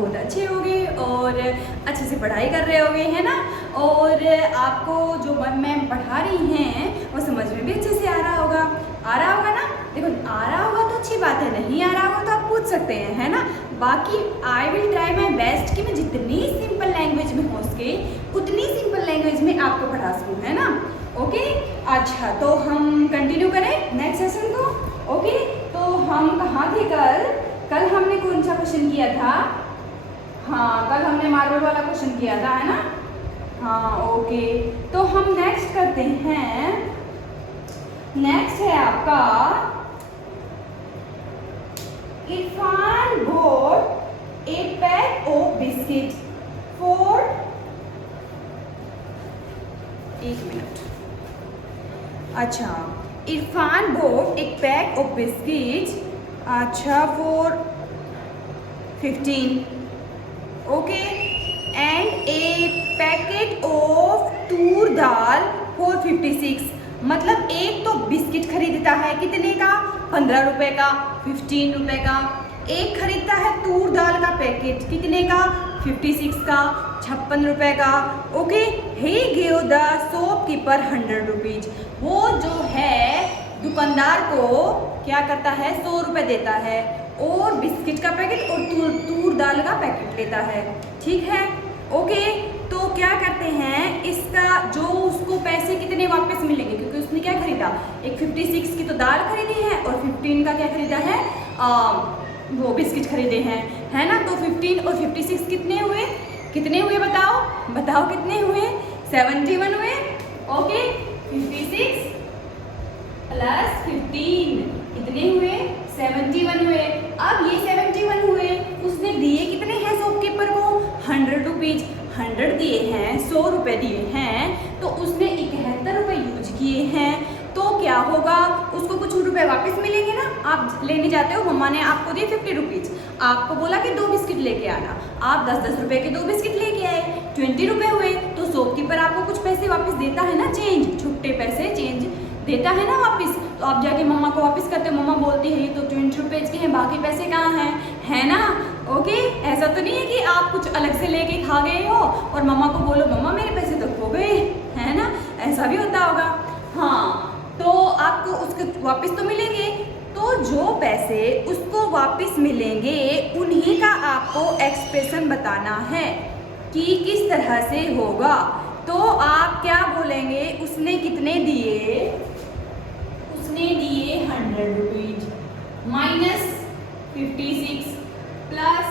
बहुत अच्छे होंगे और अच्छे से पढ़ाई कर रहे होंगे, है ना। और आपको जो मैम पढ़ा रही हैं वो समझ में भी अच्छे से आ रहा होगा ना। देखो आ रहा होगा तो अच्छी बात है, नहीं आ रहा होगा तो आप पूछ सकते हैं, है ना। बाकी I will try my best कि मैं जितनी सिंपल लैंग्वेज में हो सके उतनी सिंपल लैंग्वेज में आपको पढ़ा सकूँ, है ना। ओके, अच्छा तो हम कंटिन्यू करें नेक्स्ट सेशन को। ओके, तो हम कहाँ थे कल हमने कौन सा क्वेश्चन किया था? हाँ, कल हमने मार्बल वाला क्वेश्चन किया था, है ना। हाँ ओके, तो हम नेक्स्ट करते हैं। नेक्स्ट है आपका Irfan bought a pack of biscuits for 1 minute. अच्छा, Irfan bought a pack of biscuits, अच्छा for 15, okay, and a packet of toor dal for 56। मतलब एक तो बिस्किट खरीदता है कितने का? 15 रुपए का, 15 रुपए का। एक खरीदता है तूर दाल का पैकेट कितने का? 56 का, 56 रुपए का। Okay, he gave the shopkeeper 100 rupees. वो जो है दुकानदार को क्या करता है? 100 रुपए देता है और बिस्किट का पैकेट और तूर दाल का पैकेट लेता है, ठीक है। ओके, तो क्या करते हैं, इसका जो उसको पैसे कितने वापस मिलेंगे, क्योंकि उसने क्या खरीदा? एक 56 की तो दाल खरीदी है और 15 का क्या खरीदा है? वो बिस्किट खरीदे हैं, है ना। तो 15 और 56 कितने हुए बताओ कितने हुए? 71 हुए। ओके, 56 प्लस 15 कितने हुए? 71 हुए। अब ये 71 हुए, उसने दिए कितने हैं शॉपकीपर को? 100 रुपीज। 100 दिए हैं, 100 रुपए दिए हैं, तो उसने 71 रुपए यूज किए हैं। तो क्या होगा? उसको कुछ रुपए वापस मिलेंगे ना। आप लेने जाते हो, मम्मा ने आपको दिए 50 रुपीज, आपको बोला कि 2 बिस्किट लेके आना, आप 10-10 रुपए के 2 बिस्किट लेके आए, 20 रुपए हुए। तो शॉपकीपर आपको कुछ पैसे वापस देता है ना, चेंज, छुट्टे पैसे चेंज देता है ना वापस। तो आप जाके मम्मा को वापस करते हो, मम्मा बोलती है ये तो 20 रुपीज के हैं, बाकी पैसे कहाँ हैं, है ना। ओके, ऐसा तो नहीं है कि आप कुछ अलग से लेके खा गए हो और मम्मा को बोलो मम्मा मेरे पैसे तो खो गए, है ना, ऐसा भी होता होगा। हाँ, तो आपको उसके वापस तो मिलेंगे, तो जो पैसे उसको वापस मिलेंगे उन्हीं का आपको एक्सप्रेशन बताना है कि किस तरह से होगा। तो आप क्या बोलेंगे? उसने कितने दिए? उसने दिए 100 रुपीज माइनस 56 प्लस,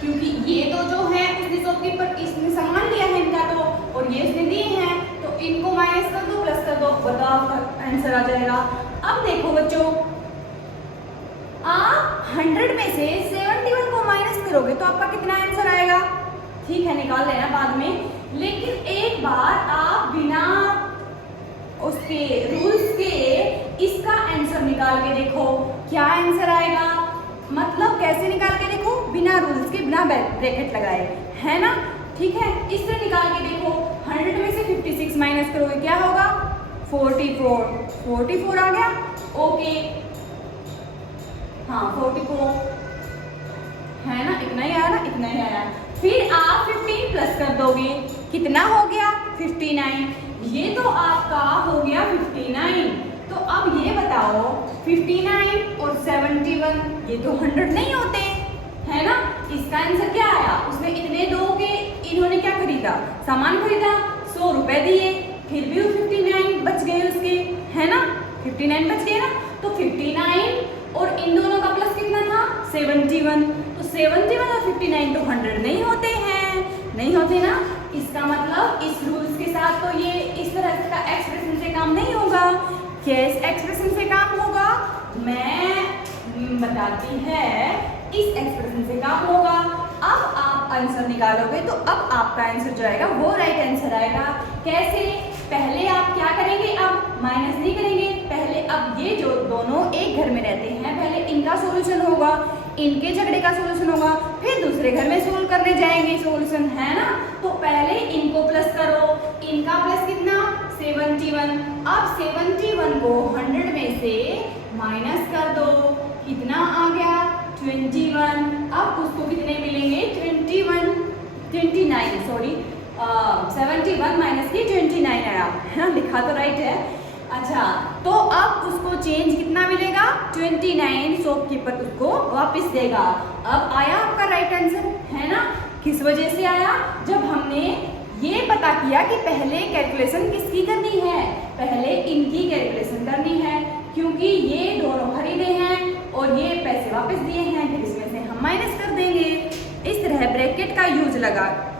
क्योंकि ये तो जो है उसने शॉपकीपर इसने सामान लिया है इनका तो, और ये उसने दिए हैं, तो इनको माइनस कर दो, प्लस कर दो, बताओ आंसर आ जाएगा। अब देखो बच्चों, आप 100 में से 71 को माइनस करोगे तो आपका कितना आंसर आएगा? ठीक है, निकाल लेना बाद में, लेकिन एक बार आप बिना उसके रूल्स के इसका आंसर निकाल के देखो, क्या आंसर आएगा। मतलब कैसे निकाल के देखो? बिना रूल्स के, बिना ब्रैकेट लगाए, है ना। ठीक है, इससे निकाल के देखो, 100 में से 56 माइनस करोगे क्या होगा? 44 आ गया। ओके, हाँ 44 है ना, इतना ही आया ना, इतना ही आया। फिर आप 15 प्लस कर दोगे, कितना हो गया? 59। ये तो आपका हो गया 59। तो अब ये बताओ 59 और 71 ये तो 100 नहीं होते, है ना। इसका आंसर क्या आया? उसने इतने दो के इन्होंने क्या खरीदा? सामान खरीदा, 100 रुपए दिए, फिर भी 59 बच गए उसके, है ना, 59 बच गए ना। तो 59 और इन दोनों का प्लस कितना था? 71। तो 71 और 59 तो 100 नहीं होते हैं, नहीं होते ना। इसका मतलब इस रूल्स के साथ तो ये इस तरह का एक्सप्रेशन से काम नहीं होगा। कैसे एक्सप्रेशन से काम होगा मैं बताती है, इस एक्सप्रेशन से काम होगा। अब आप आंसर निकालोगे तो अब आपका आंसर जो आएगा वो राइट आंसर आएगा। कैसे? पहले आप क्या करेंगे? अब माइनस नहीं करेंगे, पहले अब ये जो दोनों एक घर में रहते हैं, पहले इनका सॉल्यूशन होगा, इनके झगड़े का सॉल्यूशन होगा, फिर दूसरे घर में सोल्व करने जाएंगे सॉल्यूशन, है ना। तो पहले इनको प्लस करो, इनका प्लस कितना? 71। अब 71 को 100 में से माइनस कर दो, कितना आ गया? 21, अब उसको कितने मिलेंगे 29 सॉरी 71 माइनस की 29 आया है ना, लिखा तो राइट है। अच्छा तो अब उसको चेंज कितना मिलेगा 29, शॉपकीपर उसको वापस देगा। अब आया आपका राइट आंसर है ना। किस वजह से आया, जब हमने ये पता किया कि पहले कैलकुलेशन किसकी करनी है, पहले इनकी कैलकुलेशन करनी है, क्योंकि ये दोनों खरीदे हैं और ये पैसे वापस दिए हैं, फिर इसमें से हम माइनस कर देंगे। इस तरह ब्रैकेट का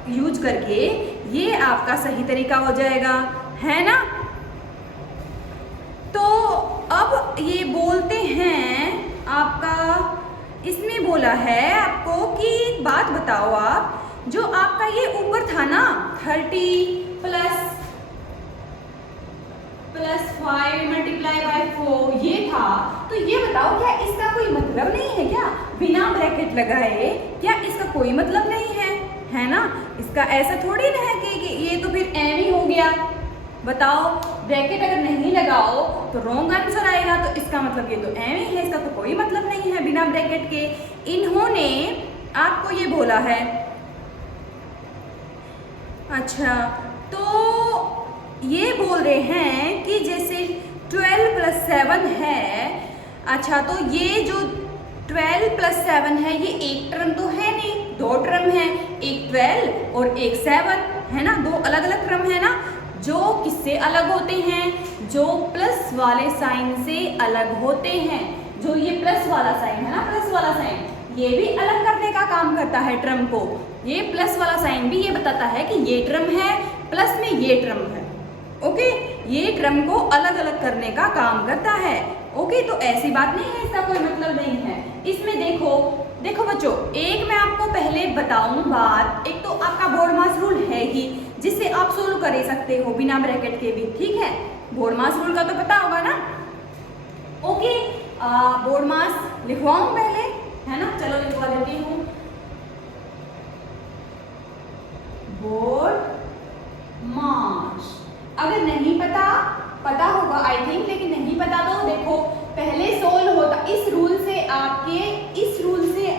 यूज करके ये आपका सही तरीका हो जाएगा, है ना। तो अब ये बोलते हैं आपका, इसमें बोला है आपको कि एक बात बताओ आप, जो आपका ये ऊपर था ना 30 प्लस 5 मल्टीप्लाई बाय 4 ये था, तो ये बताओ क्या इसका कोई मतलब नहीं है क्या, बिना ब्रैकेट लगाए क्या इसका कोई मतलब नहीं है ना। इसका ऐसा थोड़ी ना है कि ये तो फिर एम ही हो गया। बताओ ब्रैकेट अगर नहीं लगाओ तो रॉन्ग आंसर आएगा, तो इसका मतलब ये तो एम ही है, इसका तो कोई मतलब नहीं है बिना ब्रैकेट के। इन्होंने आपको ये बोला है। अच्छा तो ये बोल रहे हैं कि जैसे 12 प्लस 7 है, अच्छा तो ये जो 12 प्लस 7 है ये एक टर्म तो है नहीं, दो टर्म है, एक 12 और एक 7 है ना, दो अलग अलग टर्म है ना, जो किससे अलग होते हैं, जो प्लस वाले साइन से अलग होते हैं। जो ये प्लस वाला साइन है ना, प्लस वाला साइन ये भी अलग करने का काम करता है टर्म को। ये प्लस वाला साइन भी ये बताता है कि ये टर्म है, प्लस में ये टर्म है। ओके, ये टर्म को अलग अलग करने का काम करता है। ओके, तो ऐसी बात नहीं है, इसका कोई मतलब नहीं है। इसमें देखो बच्चों, एक मैं आपको पहले बताऊं बात, एक तो आपका बोर्ड मास रूल है ही जिससे आप सोल्व कर सकते हो बिना ब्रैकेट के भी, ठीक है। बोर्ड मास रूल का तो पता होगा ना। ओके, बोर्ड मास लिखवाऊं पहले, है ना, चलो लिखवा देती हूँ। बोर्ड मास अगर नहीं पता होगा आई थिंक, लेकिन नहीं पता तो देखो पहले सोल्व होता, इस रूल से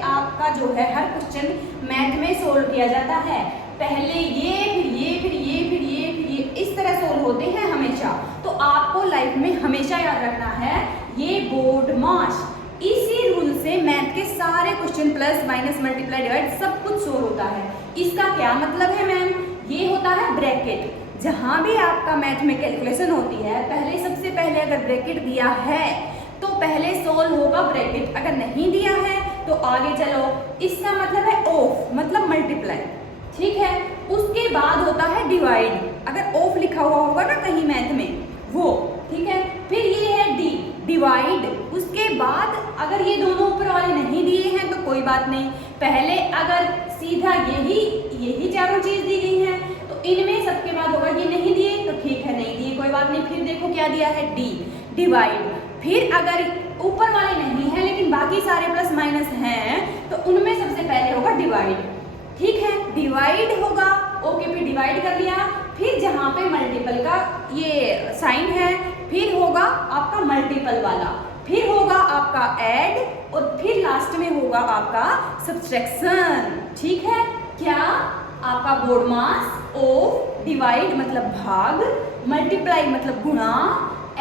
आपका जो है हर क्वेश्चन मैथ में सोल्व किया जाता है। पहले ये फिर ये फिर ये फिर ये फिर ये इस तरह सोल्व होते हैं हमेशा। तो आपको लाइफ में हमेशा याद रखना है ये बोर्ड मास, इसी रूल से मैथ के सारे question plus minus multiply divide सब कुछ सोल्व होता है। इसका क्या मतलब है मैम, ये होता है ब्रैकेट। जहां भी आपका मैथ में कैलकुलेशन होती है, पहले सबसे पहले अगर ब्रैकेट दिया है तो पहले सोल्व होगा ब्रैकेट, अगर नहीं दिया है तो आगे चलो। इसका मतलब है ऑफ, मतलब मल्टीप्लाई, ठीक है। उसके बाद होता है डिवाइड, अगर ऑफ लिखा हुआ होगा ना कहीं मैथ में वो, ठीक है। फिर ये है डी, डिवाइड। उसके बाद अगर ये दोनों ऊपर वाले नहीं दिए हैं तो कोई बात नहीं, पहले अगर सीधा यही चारों चीज दी गई है तो इनमें सबके बाद होगा ये नहीं दिए तो ठीक है, नहीं दिए कोई बात नहीं। फिर देखो क्या दिया है डी, डिवाइड। फिर अगर ऊपर वाले नहीं है लेकिन बाकी सारे प्लस माइनस हैं तो उनमें सबसे पहले होगा डिवाइड, ठीक है, डिवाइड होगा। ओके, फिर डिवाइड कर लिया। फिर जहां पे मल्टीपल का ये साइन है फिर होगा आपका मल्टीपल वाला, फिर होगा आपका ऐड और फिर लास्ट में होगा आपका सब्सट्रैक्शन, ठीक है। क्या आपका बोर्ड मास ऑफ, डिवाइड मतलब भाग, मल्टीप्लाई मतलब गुणा,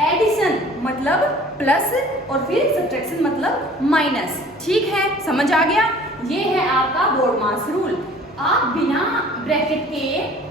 एडिशन मतलब प्लस और फिर सब्ट्रैक्शन मतलब माइनस, ठीक है, समझ आ गया। ये है आपका बोर्ड मास रूल। आप बिना ब्रैकेट के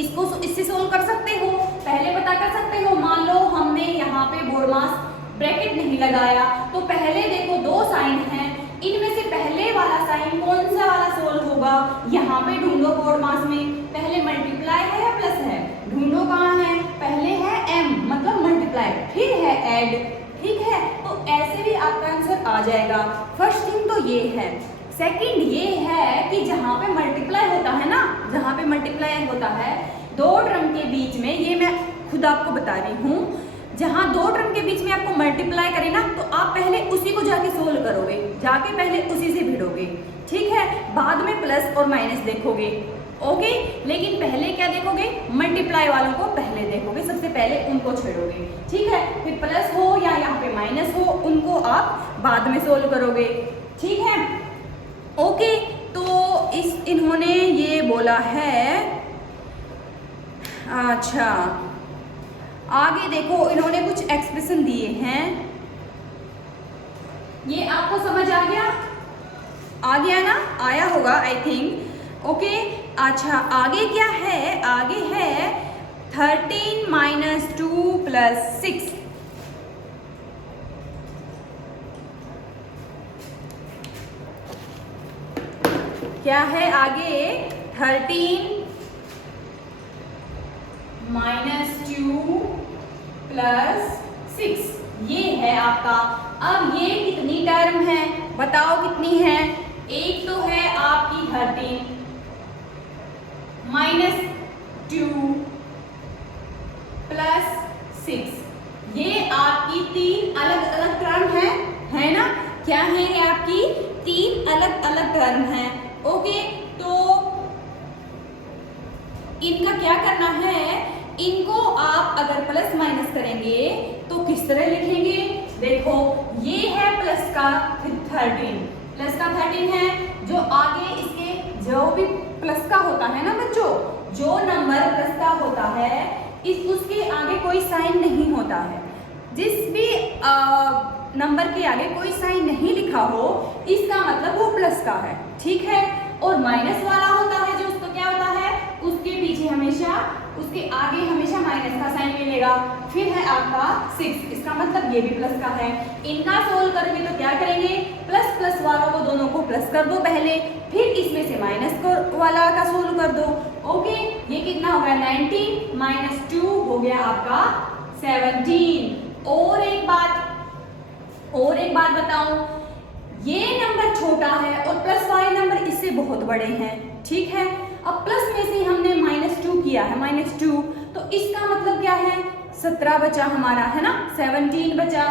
इससे सोल्व कर सकते हो, पहले पता कर सकते हो। मान लो हमने यहाँ पे बोर्ड मास ब्रैकेट नहीं लगाया तो पहले देखो दो साइन हैं, इनमें से पहले वाला साइन कौन सा वाला सोल्व होगा, यहाँ पे ढूंढो बोर्ड मास में, पहले मल्टीप्लाई है या प्लस है, ढूंढो कहाँ है, पहले है एम मतलब मल्टीप्लाई, फिर है ऐड, ठीक है। तो ऐसे भी आपका आंसर आ जाएगा। फर्स्ट थिंग तो ये है। सेकंड ये है कि जहाँ पे मल्टीप्लाई होता है ना, जहाँ पे मल्टीप्लाई होता है दो टर्म के बीच में, ये मैं खुद आपको बता रही हूँ, जहाँ दो टर्म के बीच में आपको मल्टीप्लाई करे ना तो आप पहले उसी को जाके सोल्व करोगे, जाके पहले उसी से भिड़ोगे, ठीक है, बाद में प्लस और माइनस देखोगे, ओके। लेकिन पहले क्या देखोगे, मल्टीप्लाई वालों को पहले देखोगे, सबसे पहले उनको छेड़ोगे, ठीक है। फिर प्लस हो या यहाँ पे माइनस हो उनको आप बाद में सोल्व करोगे, ठीक है, ओके। तो इन्होंने ये बोला है, अच्छा आगे देखो, इन्होंने कुछ एक्सप्रेशन दिए हैं, ये आपको समझ आ गया? आ गया ना? आया होगा आई थिंक, ओके। अच्छा आगे क्या है? आगे है 13 माइनस 2 प्लस 6। क्या है आगे? 13 माइनस 2 प्लस 6, ये है आपका। अब ये कितनी टर्म है बताओ, कितनी है? एक तो है आपकी 13 माइनस 2 प्लस 6, ये आपकी 3 अलग अलग टर्म है ना? क्या है ये आपकी? 3 अलग अलग टर्म है, ओके। तो इनका क्या करना है? इनको आप अगर प्लस माइनस करेंगे तो किस तरह लिखेंगे? देखो ये है प्लस का 13, प्लस का 13 है, जो आगे इसके जो भी प्लस का होता है ना बच्चों, जो नंबर प्लस का होता है उसके आगे कोई साइन नहीं होता है। जिस भी नंबर के आगे कोई साइन नहीं लिखा हो इसका मतलब वो प्लस का है, ठीक है। और माइनस वाला होता है जो उसको क्या होता है, उसके पीछे हमेशा, उसके आगे हमेशा माइनस का साइन मिलेगा। फिर है आपका 6, इसका मतलब ये भी प्लस का है। इनका सोल्व करोगे तो क्या करेंगे? प्लस प्लस वालों को दोनों को प्लस कर दो पहले, फिर इसमें से माइनस वाला का सोल्व कर दो, ओके। ये कितना हो गया? 19 माइनस 2 हो गया आपका 17। और एक बात बताऊं, ये नंबर छोटा है और प्लस वाले नंबर इससे बहुत बड़े हैं, ठीक है। अब प्लस में से हमने -2 किया है, -2, तो इसका मतलब क्या है? 17 बचा हमारा, है ना, 17 बचा।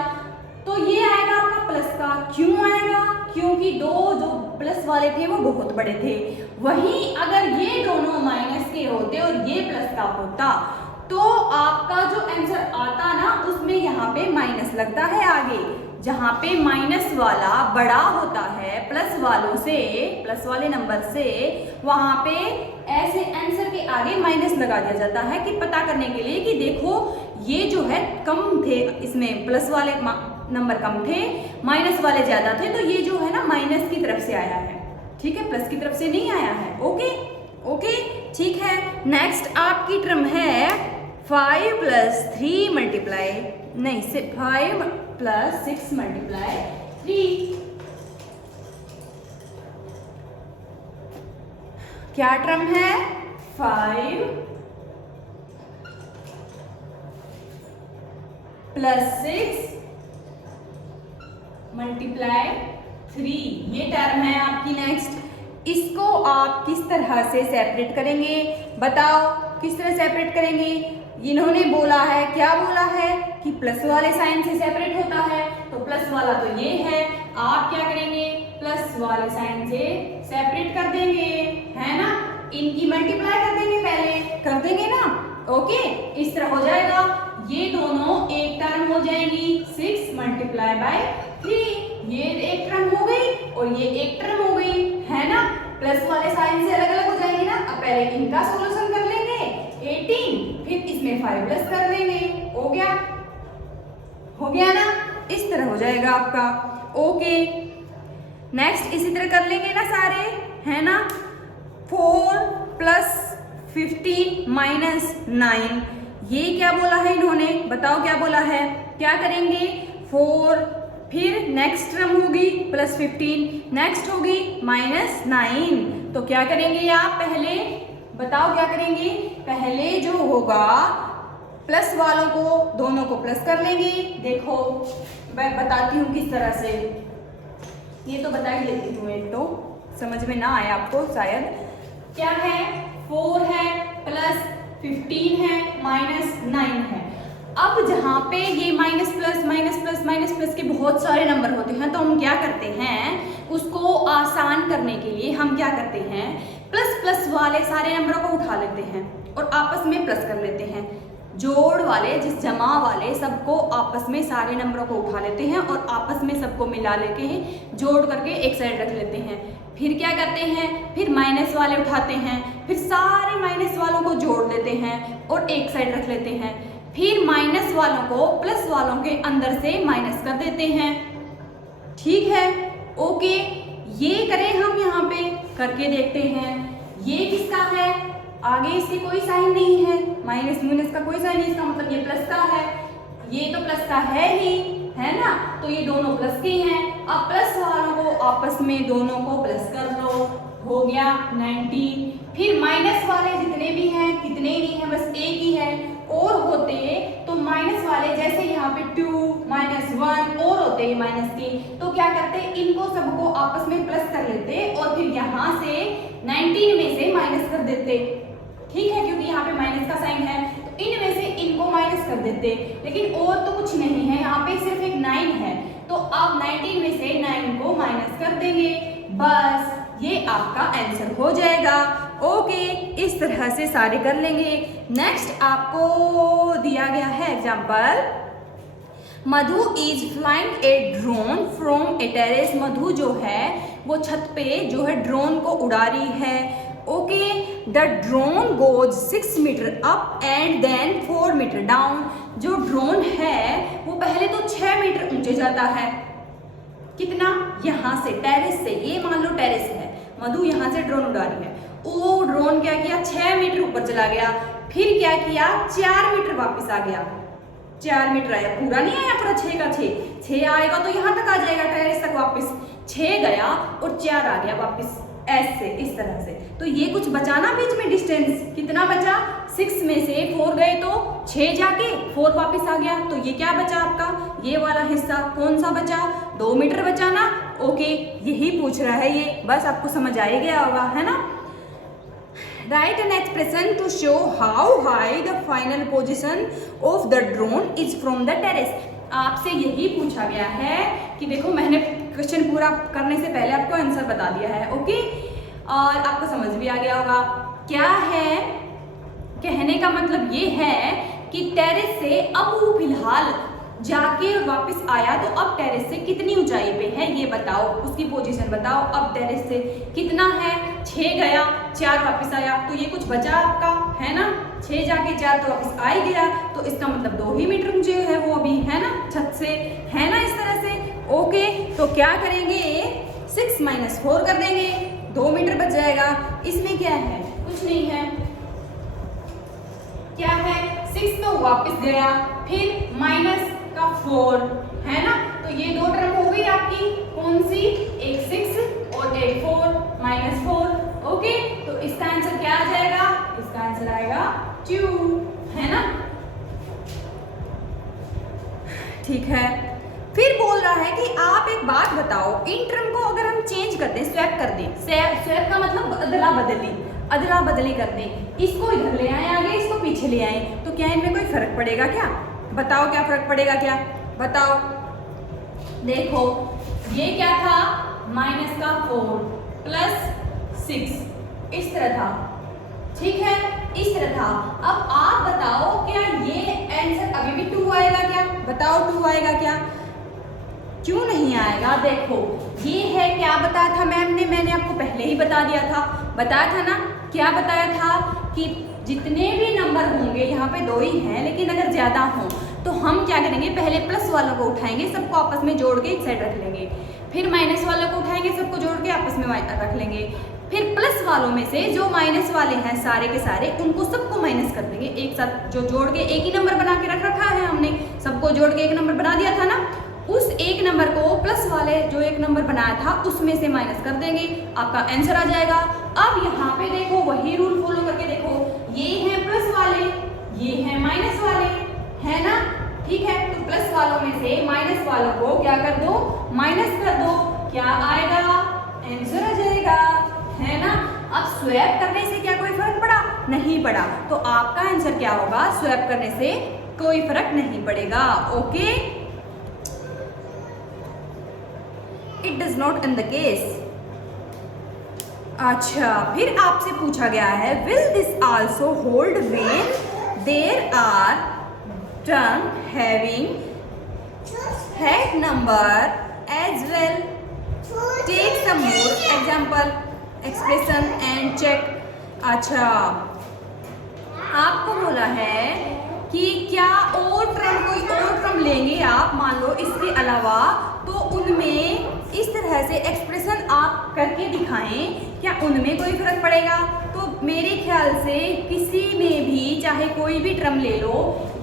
तो ये आएगा आपका प्लस का। क्यों आएगा? क्योंकि दो जो प्लस वाले थे वो बहुत बड़े थे। वहीं अगर ये दोनों माइनस के होते और ये प्लस का होता तो आपका जो आंसर आता ना उसमें यहाँ पे माइनस लगता है आगे। जहाँ पे माइनस वाला बड़ा होता है प्लस वालों से, प्लस वाले नंबर से, वहाँ पे ऐसे आंसर के आगे माइनस लगा दिया जाता है कि पता करने के लिए कि देखो ये जो है कम थे, इसमें प्लस वाले नंबर कम थे, माइनस वाले ज्यादा थे, तो ये जो है ना माइनस की तरफ से आया है, ठीक है, प्लस की तरफ से नहीं आया है, ओके, ठीक है। नेक्स्ट आपकी टर्म है 5 प्लस 3 मल्टीप्लाई, नहीं सिर्फ 5 प्लस 6 मल्टीप्लाई 3। क्या टर्म है? 5 प्लस 6 मल्टीप्लाई 3, ये टर्म है आपकी। नेक्स्ट इसको आप किस तरह से सेपरेट करेंगे बताओ, किस तरह सेपरेट करेंगे? इन्होंने बोला है, क्या बोला है कि प्लस वाले साइन से सेपरेट होता है, तो प्लस वाला तो ये है, आप क्या करेंगे? प्लस वाले साइन से सेपरेट कर देंगे, है ना, इनकी मल्टीप्लाई कर देंगे, पहले कर देंगे ना, ओके। इस तरह हो जाएगा, ये दोनों एक टर्म हो जाएगी 6 मल्टीप्लाई बाय 3, ये एक टर्म हो गई और ये एक टर्म हो गई, है ना। प्लस वाले साइन से अलग अलग हो जाएंगे ना। अब पहले इनका सोल्यूशन कर लेंगे 18, फिर इसमें 5 प्लस कर लेंगे, हो गया ना, इस तरह हो जाएगा आपका, ओके। नेक्स्ट इसी तरह कर लेंगे ना सारे, है ना। 4 प्लस 15 माइनस 9, ये क्या बोला है इन्होंने बताओ, क्या बोला है? क्या करेंगे? 4, फिर नेक्स्ट टर्म होगी प्लस 15, नेक्स्ट होगी माइनस 9, तो क्या करेंगे आप? पहले बताओ क्या करेंगे? पहले जो होगा प्लस वालों को दोनों को प्लस कर लेंगे। देखो मैं बताती हूँ किस तरह से, ये तो बता ही लेती हूँ, एक तो समझ में ना आए आपको शायद। क्या है? 4 है प्लस 15 है माइनस 9 है। अब जहाँ पे ये minus plus minus plus minus plus के बहुत सारे नंबर होते हैं, तो हम क्या करते हैं, उसको आसान करने के लिए हम क्या करते हैं, प्लस प्लस वाले सारे नंबरों को उठा लेते हैं और आपस में प्लस कर लेते हैं। जोड़ वाले जिस जमा वाले सबको आपस में सारे नंबरों को उठा लेते हैं और आपस में सबको मिला लेके जोड़ करके एक साइड रख लेते हैं। फिर क्या करते हैं, फिर माइनस वाले उठाते हैं, फिर सारे माइनस वालों को जोड़ लेते हैं और एक साइड रख लेते हैं। फिर माइनस वालों को प्लस वालों के अंदर से माइनस कर देते हैं। ठीक है, ओके, ये करें हम यहाँ पे करके देखते हैं। ये किसका है, आगे इसके कोई साइन नहीं है, माइनस माइनस का कोई साइन नहीं, इसका मतलब ये प्लस का है, ये तो प्लस का है ही, है ना, तो ये दोनों प्लस के हैं। अब प्लस वालों को आपस में दोनों को प्लस कर लो, हो गया 90। फिर माइनस वाले जितने भी हैं, कितने नहीं है, बस एक ही है, और होते तो माइनस वाले जैसे यहाँ पे 2 -1 और होते हैं माइनस के, तो क्या करते, इनको सबको आपस में प्लस कर लेते और फिर यहाँ से 19 में से माइनस कर देते। ठीक है, क्योंकि यहाँ पे माइनस का साइन है तो इनमें से इनको माइनस कर देते, लेकिन और तो कुछ नहीं है, यहाँ पे सिर्फ एक 9 है, तो अब 19 में से 9 को माइनस कर देंगे, बस ये आपका आंसर हो जाएगा। ओके, इस तरह से सारे कर लेंगे। नेक्स्ट आपको दिया गया है example, Madhu is flying a drone from a terrace. Madhu जो है वो छत पे जो है ड्रोन को उड़ा रही है। Okay, the drone goes 6 meter up and then 4 meter down. जो ड्रोन है वो पहले तो 6 मीटर ऊंचे जाता है, कितना, यहाँ से टेरेस से, ये मान लो टेरेस है, मधु यहाँ से ड्रोन उड़ा रही है, वो ड्रोन क्या किया, 6 मीटर ऊपर चला गया, फिर क्या किया, 4 मीटर वापस आ गया, 4 मीटर आया, पूरा नहीं आया, पूरा 6 का 6 आएगा तो यहाँ तक आ जाएगा टेरेस तक वापस, 6 गया और 4 आ गया वापस, ऐसे इस तरह से। तो ये कुछ बचाना बीच में डिस्टेंस, कितना बचा, 6 में से 4 गए तो 6 जाके 4 वापस आ गया, तो ये क्या बचा आपका, ये वाला हिस्सा कौन सा बचा, 2 मीटर बचा ना। ओके, यही पूछ रहा है ये, बस आपको समझ आ ही गया होगा, है ना। Write an expression to show how high the final position of the drone is from the terrace. आपसे यही पूछा गया है कि देखो, मैंने क्वेश्चन पूरा करने से पहले आपको आंसर बता दिया है, ओके, और आपको समझ भी आ गया होगा। क्या है, कहने का मतलब ये है कि टेरेस से अब वो फिलहाल जाके वापस आया, तो अब टेरेस से कितनी ऊंचाई पे है ये बताओ, उसकी पोजीशन बताओ। अब टेरेस से कितना है, 6 गया, 4 वापस आया, तो ये कुछ बचा आपका, है ना, 6 जाके 4 तो वापस आ ही गया, तो इसका मतलब 2 ही मीटर ऊंचे है वो अभी, है ना, छत से, है ना, इस तरह से। ओके, तो क्या करेंगे, 6 - 4 कर देंगे, 2 मीटर बच जाएगा। इसमें क्या है, कुछ नहीं है, क्या है, 6 तो वापस गया, फिर माइनस का 4, है ना, तो ये 2 टर्म हो गई आपकी, कौन सी, एक 6 और एक 4 -4। ओके, तो इसका आंसर क्या आ जाएगा, इसका आंसर आएगा 2, है ना। ठीक है, फिर बोल रहा है कि आप एक बात बताओ, इन टर्म को अगर हम चेंज कर दें, स्वैप कर दें, स्वैप का मतलब अदला बदली कर दें, इसको इधर ले आए आगे, इसको पीछे ले आए, तो क्या इनमें कोई फर्क पड़ेगा क्या, बताओ क्या फर्क पड़ेगा, क्या बताओ। देखो, ये क्या था, माइनस का 4 प्लस 6 इस तरह था, ठीक है, इस तरह था। अब आप बताओ, क्या ये आंसर अभी भी 2 आएगा क्या, बताओ 2 आएगा क्या, क्यों नहीं आएगा। देखो, ये है, क्या बताया था मैम ने, मैंने आपको पहले ही बताया था ना, क्या बताया था कि जितने भी नंबर होंगे, यहाँ पे 2 ही हैं, लेकिन अगर ज़्यादा हों तो हम क्या करेंगे, पहले प्लस वालों को उठाएंगे, सबको आपस में जोड़ के एक साइड रख लेंगे, फिर माइनस वालों को उठाएंगे, सबको जोड़ के आपस में रख लेंगे, फिर प्लस वालों में से जो माइनस वाले हैं सारे के सारे, उनको सबको माइनस कर देंगे एक साथ, जो जोड़ के एक ही नंबर बना के रख रखा है हमने, सबको जोड़ के एक नंबर बना दिया था ना, उस एक नंबर को प्लस वाले जो एक नंबर बनाया था उसमें से माइनस कर देंगे, आपका आंसर आ जाएगा। अब यहाँ पे देखो, वही रूल फॉलो करके देखो, ये हैं प्लस वाले, ये हैं माइनस वाले, है ना, ठीक है, तो प्लस वालों में से माइनस वालों को क्या कर दो, माइनस कर दो, क्या आएगा, आंसर आ जाएगा, है ना। अब स्वैप करने से क्या कोई फर्क पड़ा, नहीं पड़ा, तो आपका आंसर क्या होगा, स्वैप करने से कोई फर्क नहीं पड़ेगा। Okay, it does not in the case. अच्छा, फिर आपसे पूछा गया है, will this also hold when there are term having head number as well. Take some more example expression and check. अच्छा, आपको बोला है कि क्या और टर्म, कोई और टर्म लेंगे आप, मान लो इसके अलावा, तो उनमें इस तरह से एक्सप्रेशन आप करके दिखाएं, क्या उनमें कोई फर्क पड़ेगा? तो मेरे ख्याल से किसी में भी, चाहे कोई भी टर्म ले लो,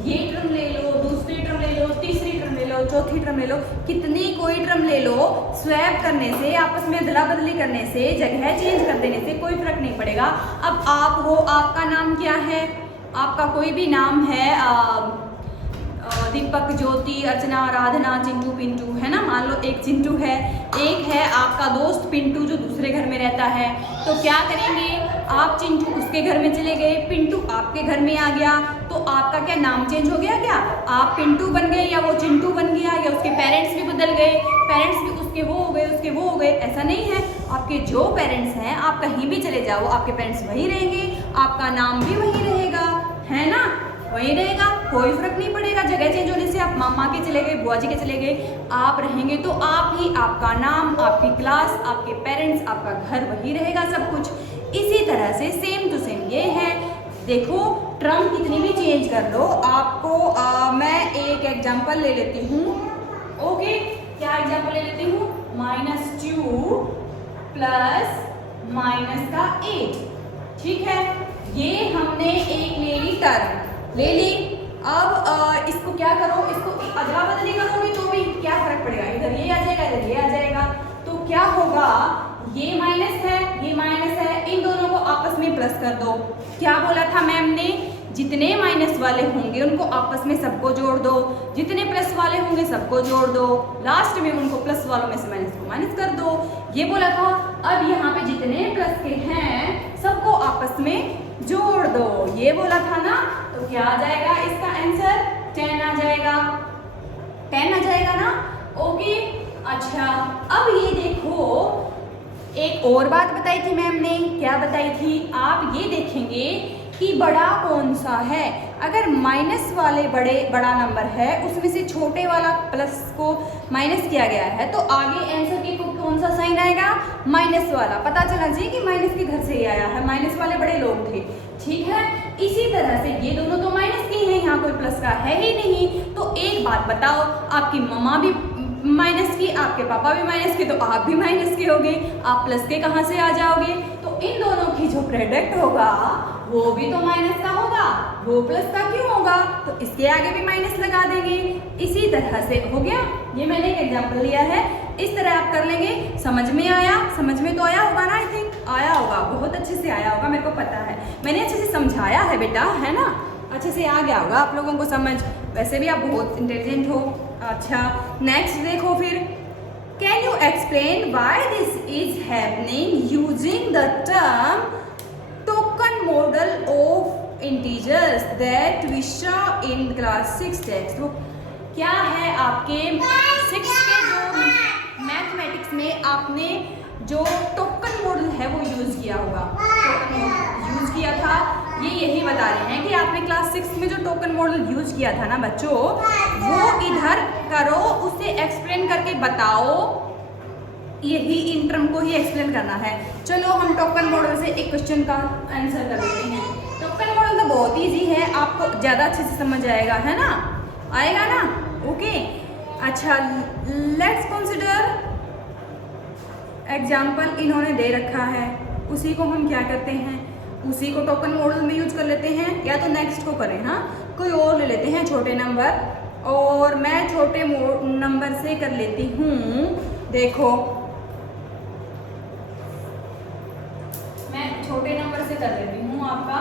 ये टर्म ले लो, दूसरी टर्म ले लो, तीसरी टर्म ले लो, चौथी टर्म ले लो, कितनी कोई टर्म ले लो, स्वैप करने से, आपस में अदला बदली करने से, जगह चेंज कर देने से कोई फर्क नहीं पड़ेगा. अब आप हो, आपका नाम क्या है? आपका कोई भी नाम है, दीपक, ज्योति, अर्चना, आराधना, चिंटू, पिंटू, है ना. मान लो एक चिंटू है, एक है आपका दोस्त पिंटू जो दूसरे घर में रहता है. तो क्या करेंगे आप? चिंटू उसके घर में चले गए, पिंटू आपके घर में आ गया, तो आपका क्या नाम चेंज हो गया? क्या आप पिंटू बन गए, या वो चिंटू बन गया, या उसके पेरेंट्स भी बदल गए, पेरेंट्स भी उसके वो हो गए, उसके वो हो गए? ऐसा नहीं है. आपके जो पेरेंट्स हैं, आप कहीं भी चले जाओ, आपके पेरेंट्स वही रहेंगे, आपका नाम भी वही रहेगा, है ना, वही रहेगा, कोई फर्क नहीं पड़ेगा. जगह चेंज होने से आप मामा के चले गए, बुआ जी के चले गए, आप रहेंगे तो आप ही, आपका नाम, आपकी क्लास, आपके पेरेंट्स, आपका घर वही रहेगा, सब कुछ इसी तरह से सेम टू सेम ये है. देखो, टर्म कितनी भी चेंज कर लो, आपको मैं एक एग्जांपल ले लेती हूँ. ओके, क्या एग्जांपल ले लेती हूँ? -2 प्लस माइनस का 8. ठीक है, ये हमने एक ले ली, टर्म ले ली. अब इसको क्या करो, इसको अदला बदली करोगे तो भी क्या फर्क पड़ेगा? इधर ये आ जाएगा, इधर ये आ जाएगा. तो क्या होगा? ये माइनस है, ये माइनस है, इन दोनों को आपस में प्लस कर दो. क्या बोला था मैम ने? जितने माइनस वाले होंगे उनको आपस में सबको जोड़ दो, जितने प्लस वाले होंगे सबको जोड़ दो, लास्ट में उनको प्लस वालों में से माइनस को माइनस कर दो, ये बोला था. अब यहाँ पे जितने प्लस के हैं सबको आपस में जोड़ दो, ये बोला था ना. तो क्या आ जाएगा इसका आंसर? 10 आ जाएगा, 10 आ जाएगा ना. ओके, अच्छा, अब ये देखो, एक और बात बताई थी मैम ने. क्या बताई थी? आप ये देखेंगे कि बड़ा कौन सा है. अगर माइनस वाले बड़ा नंबर है, उसमें से छोटे वाला प्लस को माइनस किया गया है, तो आगे आंसर के कौन सा साइन आएगा? माइनस वाला. पता चलना चाहिए कि माइनस के घर से ही आया है, माइनस वाले बड़े लोग थे. ठीक है, इसी तरह से ये दोनों तो माइनस के हैं, यहाँ कोई प्लस का है ही नहीं. तो एक बात बताओ, आपकी मम्मा भी माइनस की, आपके पापा भी माइनस के, तो आप भी माइनस के होगे, आप प्लस के कहाँ से आ जाओगे? तो इन दोनों की जो प्रोडक्ट होगा वो भी तो माइनस का होगा, वो प्लस का क्यों होगा? तो इसके आगे भी माइनस लगा देंगे. इसी तरह से हो गया. ये मैंने एक एग्जांपल लिया है, इस तरह आप कर लेंगे. समझ में आया? समझ में तो आया होगा ना? आई थिंक आया होगा, बहुत अच्छे से आया होगा, मेरे को पता है, मैंने अच्छे से समझाया है बेटा, है ना. अच्छे से आ गया होगा आप लोगों को समझ. वैसे भी आप बहुत इंटेलिजेंट हो. अच्छा, नेक्स्ट देखो फिर. Can you explain why this is happening using the term token model of integers that we saw in class 6 textbook. क्या है आपके 6 के जो मैथमेटिक्स में आपने जो टोकन मॉडल है वो यूज किया होगा. टोकन मॉडल यूज किया था, ये यही बता रहे हैं कि आपने क्लास 6 में जो टोकन मॉडल यूज किया था ना बच्चों, वो इधर करो, उसे एक्सप्लेन करके बताओ. यही इन टर्म को ही एक्सप्लेन करना है. चलो हम टोकन मॉडल से एक क्वेश्चन का आंसर कर लेते हैं. टोकन मॉडल तो बहुत इजी है, आपको ज़्यादा अच्छे से समझ आएगा, है ना, आएगा ना. ओके, अच्छा, लेट्स कंसिडर एग्जाम्पल इन्होंने दे रखा है, उसी को हम क्या करते हैं, उसी को टोकन मॉडल में यूज कर लेते हैं, या तो नेक्स्ट को करें. हाँ, कोई और ले लेते हैं छोटे नंबर, और मैं छोटे नंबर से कर लेती हूँ. देखो, मैं छोटे नंबर से कर लेती हूँ आपका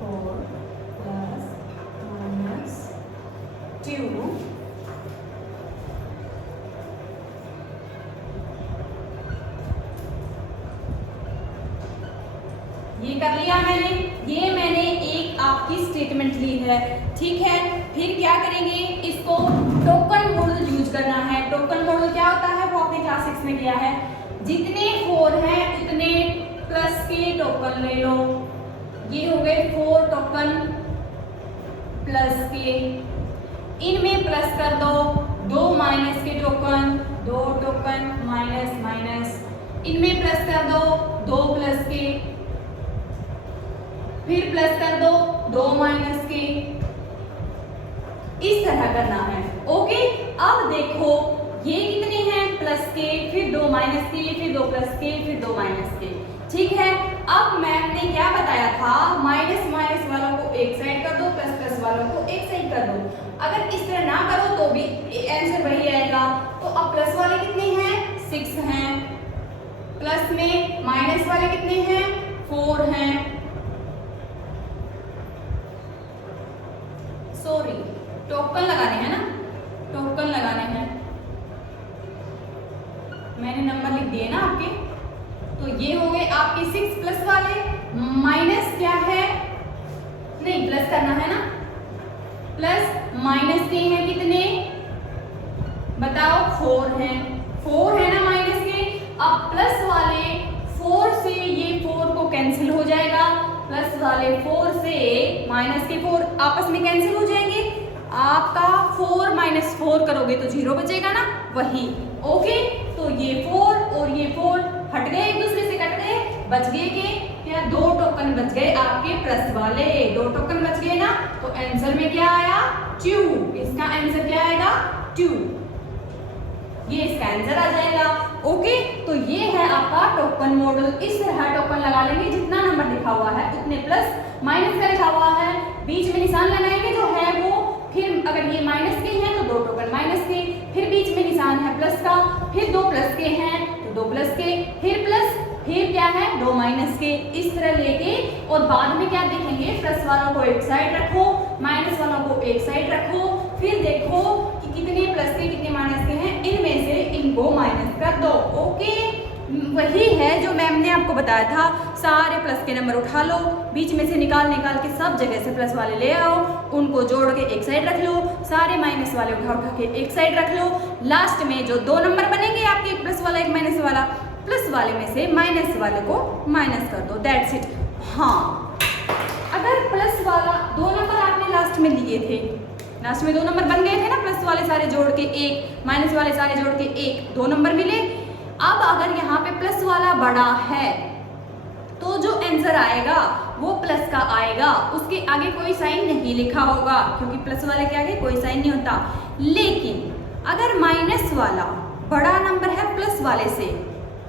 4 प्लस -2 ये कर लिया मैंने. ये मैंने एक आपकी स्टेटमेंट ली है. ठीक है, फिर क्या करेंगे, इसको टोकन मॉडल यूज करना है. टोकन मॉडल क्या होता है वो आपने क्लास 6 में किया है. जितने 4 हैं उतने प्लस के टोकन ले लो, ये हो गए 4 टोकन प्लस के, इनमें प्लस कर दो 2 माइनस के टोकन, 2 टोकन माइनस माइनस, इनमें प्लस कर दो 2 प्लस के, फिर प्लस कर दो 2 माइनस के, इस तरह करना है। ओके, अब देखो ये कितने हैं प्लस के, फिर 2 माइनस के, फिर 2 प्लस के, फिर 2 माइनस के। ठीक है, अब मैम ने क्या बताया था, माइनस माइनस वालों को एक साइड कर दो, प्लस प्लस वालों को एक साइड कर दो। अगर इस तरह ना करो तो भी आंसर वही आएगा। तो अब प्लस वाले कितने हैं, 6 हैं, प्लस में माइनस वाले कितने हैं, 4 हैं, सॉरी टोकन लगाने हैं ना, टोकन लगाने हैं, मैंने नंबर लिख दिए ना आपके। तो ये हो गए आपके 6 प्लस वाले, माइनस क्या है, नहीं प्लस करना है ना, प्लस माइनस के हैं कितने बताओ, 4 हैं, 4 है ना माइनस के। अब प्लस वाले 4 से ये 4 को कैंसिल हो जाएगा, प्लस वाले 4 से माइनस के 4 आपस में कैंसिल हो जाएंगे। आपका 4 माइनस 4 करोगे तो 0 बचेगा ना, वही। ओके, तो ये 4 और ये 4 हट गए, एक दूसरे से कट गए, बच गए के क्या, 2 टोकन बच गए आपके प्लस वाले, 2 टोकन बच गए ना। तो आंसर में क्या आया, 2। इसका आंसर क्या आएगा, 2, ये इसका आंसर आ जाएगा। ओके, तो ये है आपका टोकन मॉडल। इस तरह टोकन लगा लेंगे, जितना नंबर लिखा हुआ है उतने प्लस माइनस का लिखा हुआ है, बीच में निशान लगाएंगे जो है वो, फिर अगर ये माइनस के हैं तो 2 टोकन माइनस के, फिर बीच में निशान है प्लस का, फिर 2 प्लस के हैं तो 2 प्लस के, फिर प्लस, फिर क्या है 2 माइनस के, इस तरह लेके। और बाद में क्या देखेंगे, प्लस वालों को एक साइड रखो, माइनस वालों को एक साइड रखो, फिर देखो कि कितने प्लस के कितने माइनस के हैं, इनमें से इनको माइनस कर दो। ओके, वही है जो मैम ने आपको बताया था, सारे प्लस के नंबर उठा लो, बीच में से निकाल निकाल के सब जगह से प्लस वाले ले आओ, उनको जोड़ के एक साइड रख लो, सारे माइनस वाले उठा उठा के एक साइड रख लो। लास्ट में जो 2 नंबर बनेंगे आपके, एक प्लस वाला एक माइनस वाला, प्लस वाले में से माइनस वाले को माइनस कर दो, दैट्स इट। हाँ, अगर प्लस वाला 2 नंबर आपने लास्ट में लिए थे, लास्ट में 2 नंबर बन गए थे ना, प्लस वाले सारे जोड़ के 1, माइनस वाले सारे जोड़ के 1, 2 नंबर मिले। अब अगर यहाँ पे प्लस वाला बड़ा है तो जो आंसर आएगा वो प्लस का आएगा, उसके आगे कोई साइन नहीं लिखा होगा, क्योंकि प्लस वाले के आगे कोई साइन नहीं होता। लेकिन अगर माइनस वाला बड़ा नंबर है प्लस वाले से,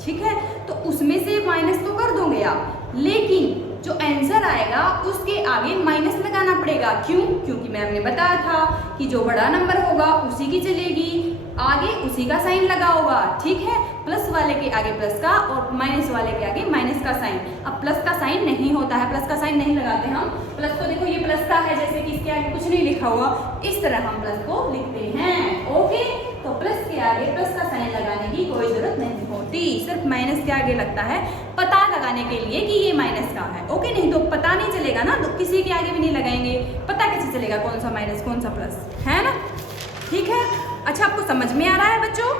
ठीक है, तो उसमें से माइनस तो कर दोगे आप, लेकिन जो आंसर आएगा उसके आगे माइनस लगाना पड़ेगा। क्यों? क्योंकि मैम ने बताया था कि जो बड़ा नंबर होगा उसी की चलेगी, आगे उसी का साइन लगा होगा। ठीक है, प्लस वाले के आगे प्लस का और माइनस वाले के आगे माइनस का साइन। अब प्लस का साइन नहीं होता है, प्लस का साइन नहीं लगाते हम। प्लस को देखो, ये प्लस का है, जैसे कि इसके आगे कुछ नहीं लिखा हुआ, इस तरह हम प्लस को लिखते हैं। ओके, तो प्लस के आगे प्लस का साइन लगाने की कोई जरूरत नहीं होती, सिर्फ माइनस के आगे लगता है पता लगाने के लिए कि ये माइनस का है। ओके, नहीं तो पता नहीं चलेगा ना, तो किसी के आगे भी नहीं लगाएंगे, पता कैसे चलेगा कौन सा माइनस कौन सा प्लस, है ना। ठीक है, अच्छा आपको समझ में आ रहा है बच्चों?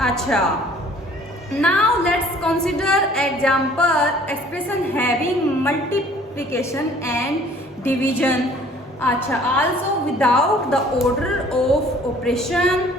अच्छा, now let's consider example expression having multiplication and division. अच्छा, also without the order of operation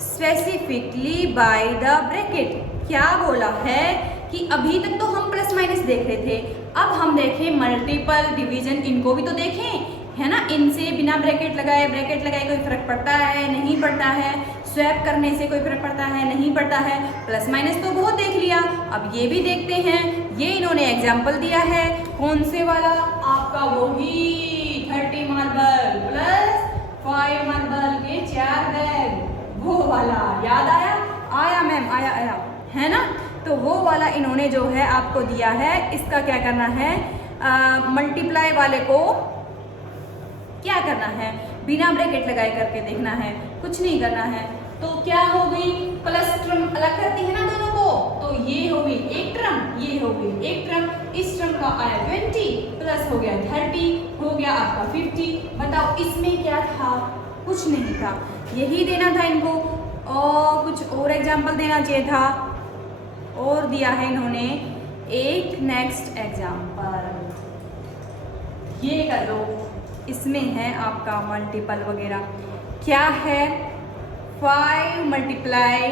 specifically by the bracket. क्या बोला है कि अभी तक तो हम प्लस माइनस देख रहे थे, अब हम देखें मल्टीपल डिवीजन, इनको भी तो देखें, है ना। इनसे बिना ब्रैकेट लगाए कोई फर्क पड़ता है? नहीं पड़ता है। स्वैप करने से कोई फर्क पड़ता है? नहीं पड़ता है। प्लस माइनस तो बहुत देख लिया, अब ये भी देखते हैं। ये इन्होंने एग्जाम्पल दिया है, कौन से वाला? आपका वही 30 मार्बल प्लस 5 मार्बल के 4 बैग, वो वाला याद आया? आया मैम, आया है ना। तो वो वाला इन्होंने जो है आपको दिया है, इसका क्या करना है, मल्टीप्लाई वाले को क्या करना है, बिना ब्रैकेट लगाए करके देखना है, कुछ नहीं करना है। तो क्या हो गई, प्लस टर्म अलग करती है ना दोनों को, तो ये हो गई एक टर्म, ये हो गई एक टर्म, इस टर्म का आया 20 प्लस हो गया 30, हो गया आपका 50। बताओ इसमें क्या था? कुछ नहीं था, यही देना था इनको, और कुछ और एग्जाम्पल देना चाहिए था। और दिया है इन्होंने एक नेक्स्ट एग्जाम्पल ये कर लो, इसमें है आपका मल्टीपल वगैरह। क्या है? 5 multiply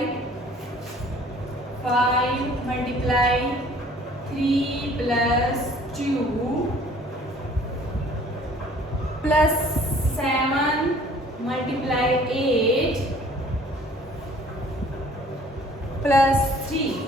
3 plus 2 plus 7 multiply 8 plus 3।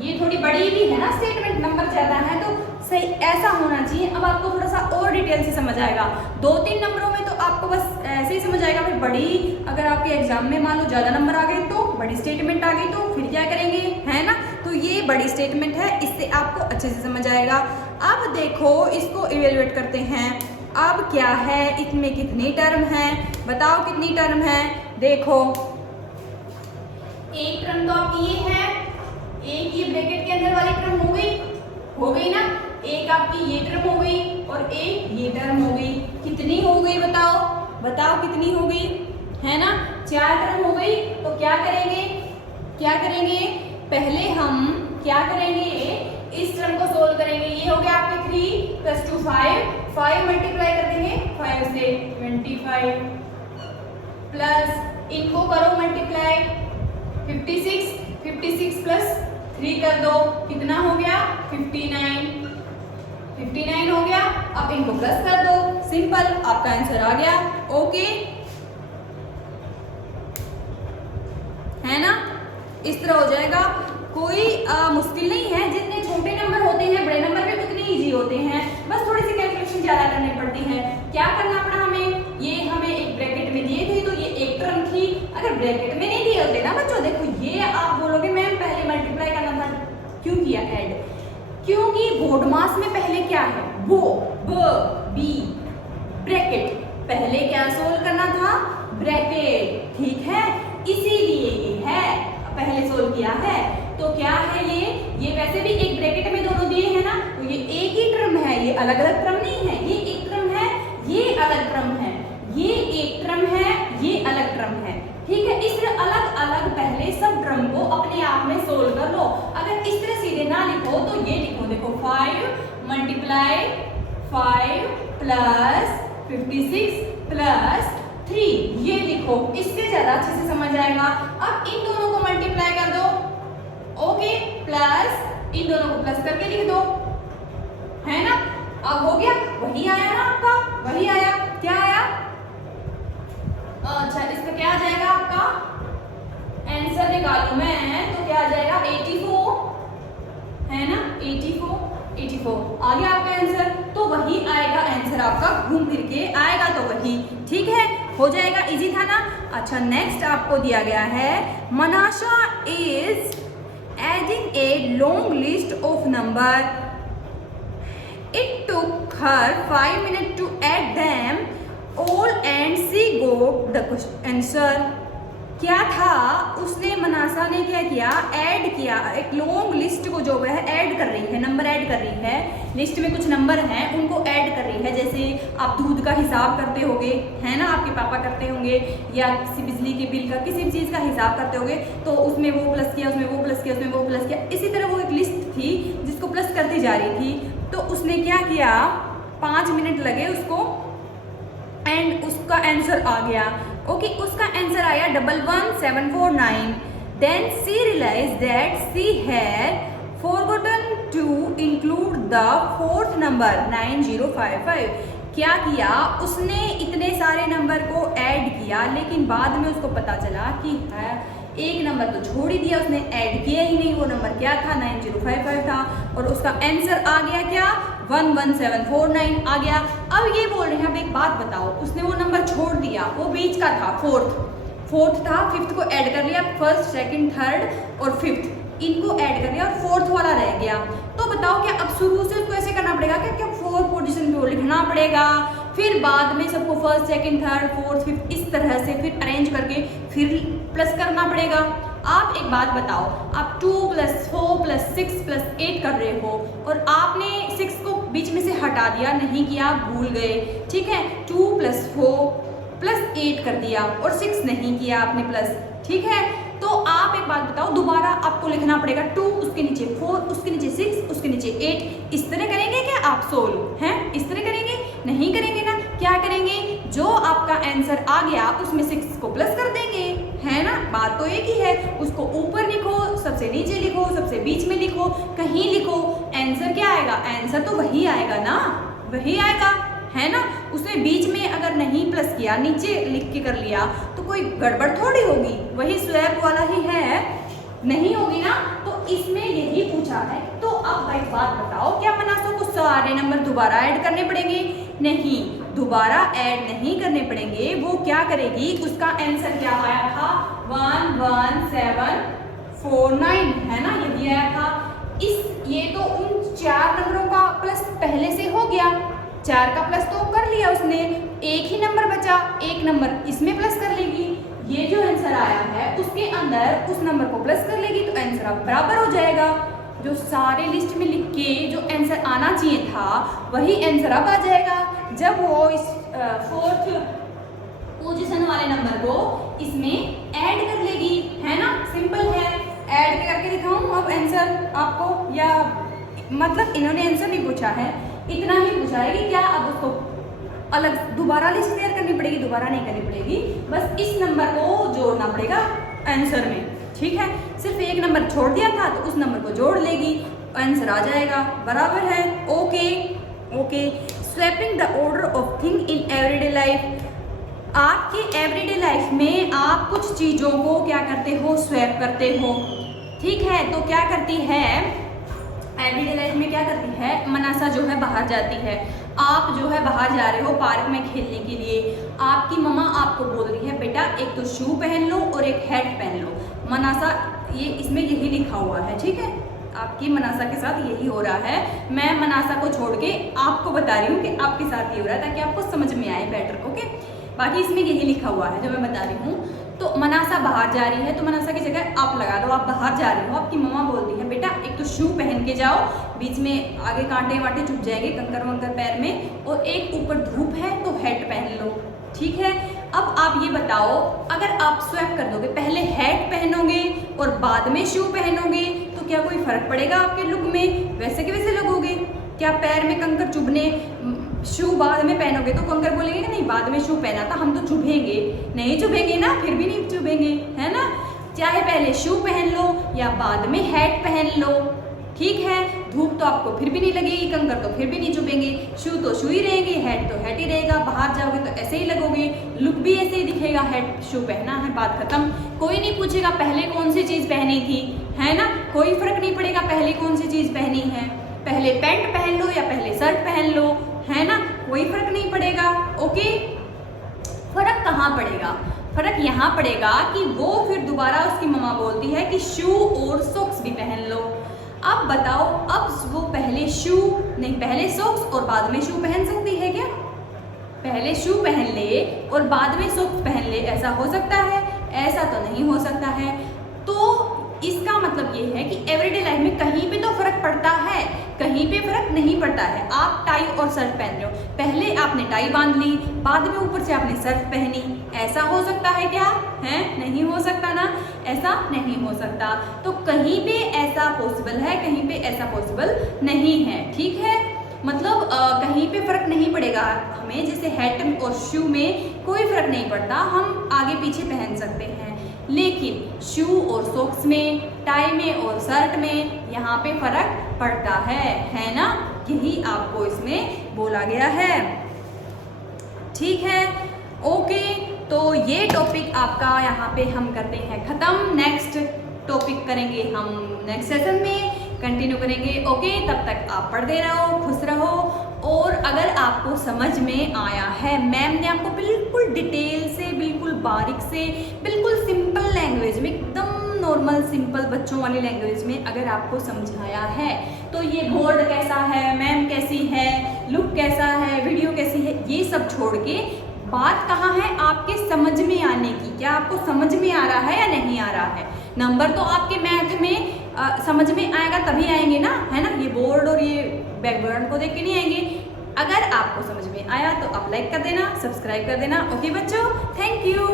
ये थोड़ी बड़ी भी है ना स्टेटमेंट, नंबर ज़्यादा है तो सही ऐसा होना चाहिए। अब आपको थोड़ा सा और डिटेल से समझ आएगा। 2-3 नंबरों में तो आपको बस ऐसे ही समझ आएगा। फिर बड़ी, अगर आपके एग्जाम में मान लो ज़्यादा नंबर आ गए तो बड़ी स्टेटमेंट आ गई तो फिर क्या करेंगे, है ना। तो ये बड़ी स्टेटमेंट है, इससे आपको अच्छे से समझ आएगा। अब देखो इसको इवेलुएट करते हैं। अब क्या है, इसमें कितनी टर्म है, बताओ कितनी टर्म है। देखो एक टर्म तो आपकी ये है, एक ये ब्रैकेट के अंदर वाली टर्म हो गई ना, एक आपकी ये टर्म हो गई और एक ये टर्म हो गई। कितनी हो गई बताओ कितनी हो गई, है ना। 4 टर्म हो गई। तो क्या करेंगे, पहले हम क्या करेंगे, इस टर्म को सोल्व करेंगे। ये हो गया आपके 3 प्लस 2 5 मल्टीप्लाई कर देंगे 5 से 25 प्लस इनको करो मल्टीप्लाई 56 प्लस 3 कर दो, कितना हो गया 59 हो गया। अब इनको प्लस कर दो, सिंपल, आपका आंसर आ गया। ओके, है ना, इस तरह हो जाएगा। कोई मुश्किल नहीं है। जितने छोटे नंबर होते हैं बड़े नंबर भी उतने इजी होते हैं, बस थोड़ी सी कैलकुलेशन ज्यादा करनी पड़ती है। क्या करना पड़ा हमें, ये हमें एक ब्रैकेट में दिए थे तो ये एक टर्म थी। अगर ब्रैकेट में नहीं दिए होते ना बच्चों, देखो ये आप बोलोगे मैम पहले मल्टीप्लाई करना था, क्यों किया ऐड, क्योंकि बोर्ड मास में पहले क्या है, बी ब्रैकेट, पहले क्या सोल्व करना था, ब्रैकेट, ठीक है, इसीलिए ये है पहले सोल्व किया है। तो क्या है ये वैसे भी एक ब्रैकेट में दोनों दिए हैं ना, तो ये एक ही टर्म है, ये अलग अलग टर्म नहीं है। ये एक टर्म है, ये अलग टर्म है, ये एक टर्म है, ये अलग टर्म है, ठीक है। इस तरह अलग अलग पहले सब टर्म को अपने आप में सोल्व कर लो। अगर इस तरह सीधे ना लिखो तो ये लिखो, देखो 5 मल्टीप्लाई 5 प्लस 56 प्लस 3, ये लिखो, इससे ज्यादा अच्छे से समझ आएगा। अब इन दोनों को मल्टीप्लाई कर दो, ओके, प्लस इन दोनों को प्लस करके लिख दो, है ना। अब हो गया, वही आया ना आपका, वही आया, क्या आया, अच्छा इसका क्या आ जाएगा, आपका आंसर निकालू मैं तो क्या आ जाएगा 84, है ना, 84 आ गया आपका आंसर। तो वही आएगा आंसर आपका, घूम फिर के आएगा तो वही, ठीक है, हो जाएगा, इजी था ना। अच्छा नेक्स्ट आपको दिया गया है, Manasha is adding a long list of number, it took her 5 minute to add them all and she got the answer. क्या था, उसने मनासा ने क्या किया, ऐड किया, एक लॉन्ग लिस्ट को जो है ऐड कर रही है, नंबर ऐड कर रही है, लिस्ट में कुछ नंबर हैं उनको ऐड कर रही है। जैसे आप दूध का हिसाब करते होगे, है ना, आपके पापा करते होंगे, या किसी बिजली के बिल का किसी भी चीज़ का हिसाब करते होगे, तो उसमें वो प्लस किया, उसमें वो प्लस किया, उसमें वो प्लस किया, इसी तरह वो एक लिस्ट थी जिसको प्लस करती जा रही थी। तो उसने क्या किया, 5 मिनट लगे उसको एंड उसका आंसर आ गया। ओके, उसका आंसर आया 11749। Then she realise that she had forgotten to include the 4th number 9055। क्या किया, उसने इतने सारे नंबर को ऐड किया, लेकिन बाद में उसको पता चला कि है एक नंबर तो छोड़ ही दिया, उसने ऐड किया ही नहीं। वो नंबर क्या था, 9055 था, और उसका आंसर आ गया क्या, 11749 आ गया। अब ये बोल रहे हैं, अब एक बात बताओ, उसने वो नंबर छोड़ दिया, वो बीच का था, फोर्थ था, 5th को ऐड कर लिया, 1st, 2nd, 3rd और 5th इनको ऐड कर लिया और 4th वाला रह गया। तो बताओ क्या अब शुरू से उसको ऐसे करना पड़ेगा क्या, 4th पोजीशन पे लिखना पड़ेगा, फिर बाद में सबको 1st, 2nd, 3rd, 4th, 5th इस तरह से फिर अरेंज करके फिर प्लस करना पड़ेगा। आप एक बात बताओ, आप 2 + 4 + 6 + 8 कर रहे हो और आपने 6 को बीच में से हटा दिया, नहीं किया, भूल गए, ठीक है, 2 + 4 + 8 कर दिया और 6 नहीं किया आपने प्लस, ठीक है। तो आप एक बात बताओ, दोबारा आपको लिखना पड़ेगा 2, उसके नीचे 4, उसके नीचे 6, उसके नीचे 8, इस तरह करेंगे क्या आप सोल्व हैं? इस तरह करेंगे? नहीं करेंगे ना। क्या करेंगे, जो आपका आंसर आ गया उसमें 6 को प्लस कर देंगे, है ना। बात तो एक ही है, उसको ऊपर लिखो, सबसे नीचे लिखो, सबसे बीच में लिखो, कहीं लिखो, आंसर क्या आएगा? आंसर तो वही आएगा ना, वही आएगा, है ना। उसमें बीच में अगर नहीं प्लस किया, नीचे लिख के कर लिया तो कोई गड़बड़ थोड़ी होगी, वही स्वैप वाला ही है, नहीं होगी ना। तो इसमें यही पूछा है। तो अब एक बात बताओ, क्या मनासा को सारे नंबर दोबारा ऐड करने पड़ेंगे? नहीं, दोबारा ऐड नहीं करने पड़ेंगे। वो क्या करेगी, उसका आंसर क्या आया था? 11749, है ना, ये दिया था। ये तो उन 4 नंबरों का प्लस पहले से हो गया, 4 का प्लस तो कर लिया उसने, एक ही नंबर बचा, एक नंबर इसमें प्लस कर लेगी। ये जो आंसर आया है उसके अंदर उस नंबर को प्लस कर लेगी तो आंसर अब बराबर हो जाएगा। जो सारे लिस्ट में लिख के जो आंसर आना चाहिए था वही आंसर अब आ जाएगा जब वो इस 4th पोजीशन वाले नंबर को इसमें ऐड कर लेगी, है ना। सिंपल है, ऐड करके दिखाऊं अब आंसर आपको, या मतलब इन्होंने आंसर नहीं पूछा है, इतना ही पूछा है कि क्या अब उसको अलग दोबारा लिस्ट तैयार करनी पड़ेगी? दोबारा नहीं करनी पड़ेगी, बस इस नंबर को जोड़ना पड़ेगा आंसर में, ठीक है। सिर्फ एक नंबर छोड़ दिया था तो उस नंबर को जोड़ लेगी, आंसर आ जाएगा, बराबर है। Okay okay. Swapping the order of thing in everyday life. आपके एवरीडे लाइफ में आप कुछ चीज़ों को क्या करते हो? स्वैप करते हो, ठीक है। तो क्या करती है एवरीडे लाइफ में, क्या करती है मनासा जो है बाहर जाती है। आप जो है बाहर जा रहे हो पार्क में खेलने के लिए, आपकी मम्मा आपको बोल रही है बेटा एक तो शू पहन लो और एक हैट पहन लो। मनासा ये इसमें यही लिखा हुआ है, ठीक है। आपकी मनासा के साथ यही हो रहा है। मैं मनासा को छोड़ के आपको बता रही हूँ कि आपके साथ ये हो रहा है ताकि आपको समझ में आए बेटर, ओके। बाकी इसमें यही लिखा हुआ है जो मैं बता रही हूँ। तो मनासा बाहर जा रही है तो मनासा की जगह आप लगा दो, आप बाहर जा रहे हो, आपकी मम्मा बोलती है बेटा एक तो शू पहन के जाओ, बीच में आगे कांटे वाटे चुभ जाएंगे, कंकर वंकर पैर में, और एक ऊपर धूप है तो हैट पहन लो, ठीक है। अब आप ये बताओ, अगर आप स्वैप कर दोगे, पहले हैट पहनोगे और बाद में शू पहनोगे तो क्या कोई फर्क पड़ेगा आपके लुक में? वैसे के वैसे लगोगे। क्या पैर में कंकर चुभने, शू बाद में पहनोगे तो कंकर बोलेंगे नहीं बाद में शू पहना था, हम तो चुभेंगे, नहीं चुभेंगे ना, फिर भी नहीं चुभेंगे, है ना। चाहे पहले शू पहन लो या बाद में हैट पहन लो, ठीक है। धूप तो आपको फिर भी नहीं लगेगी, कंकर तो फिर भी नहीं चुभेंगे, शू तो शू ही रहेंगे, हैट तो हैट ही रहेगा। बाहर जाओगे तो ऐसे ही लगोगे, लुक भी ऐसे ही दिखेगा, हैट शू पहना है, बात खत्म। कोई नहीं पूछेगा पहले कौन सी चीज़ पहनी थी, है ना। कोई फर्क नहीं पड़ेगा पहले कौन सी चीज़ पहनी है, पहले पैंट पहन लो या पहले शर्ट पहन लो, है ना, कोई फर्क नहीं पड़ेगा, ओके। फर्क कहाँ पड़ेगा? फर्क यहाँ पड़ेगा कि वो फिर दोबारा उसकी मम्मा बोलती है कि शू और सॉक्स भी पहन लो। अब बताओ, अब वो पहले शू नहीं, पहले सॉक्स और बाद में शू पहन सकती है क्या? पहले शू पहन ले और बाद में सॉक्स पहन ले, ऐसा हो सकता है? ऐसा तो नहीं हो सकता है। तो इसका मतलब ये है कि एवरीडे लाइफ में कहीं पे तो फर्क पड़ता है, कहीं पे फर्क नहीं पड़ता है। आप टाई और शर्ट पहन रहे हो, पहले आपने टाई बांध ली, बाद में ऊपर से आपने शर्ट पहनी, ऐसा हो सकता है क्या? है नहीं हो सकता ना, ऐसा नहीं हो सकता। तो कहीं पे ऐसा पॉसिबल है, कहीं पे ऐसा पॉसिबल नहीं है, ठीक है। मतलब कहीं पे फर्क नहीं पड़ेगा हमें, जैसे हैट और शू में कोई फर्क नहीं पड़ता, हम आगे पीछे पहन सकते हैं। लेकिन शू और सॉक्स में, टाई में और शर्ट में यहाँ पे फर्क पड़ता है ना। यही आपको इसमें बोला गया है, ठीक है, ओके। तो ये टॉपिक आपका यहाँ पे हम करते हैं ख़त्म। नेक्स्ट टॉपिक करेंगे हम नेक्स्ट सेशन में, कंटिन्यू करेंगे, ओके। तब तक आप पढ़ते रहो, खुश रहो। और अगर आपको समझ में आया है, मैम ने आपको बिल्कुल डिटेल से, बिल्कुल बारीक से, बिल्कुल सिंपल लैंग्वेज में, एकदम नॉर्मल सिंपल बच्चों वाली लैंग्वेज में अगर आपको समझाया है, तो ये बोर्ड कैसा है, मैम कैसी है, लुक कैसा है, वीडियो कैसी है, ये सब छोड़ के बात कहाँ है आपके समझ में आने की। क्या आपको समझ में आ रहा है या नहीं आ रहा है? नंबर तो आपके मैथ में समझ में आएगा तभी आएंगे ना, है ना। ये बोर्ड और ये बैकग्राउंड को देख के नहीं आएंगे। अगर आपको समझ में आया तो आप लाइक कर देना, सब्सक्राइब कर देना, ओके बच्चों, थैंक यू।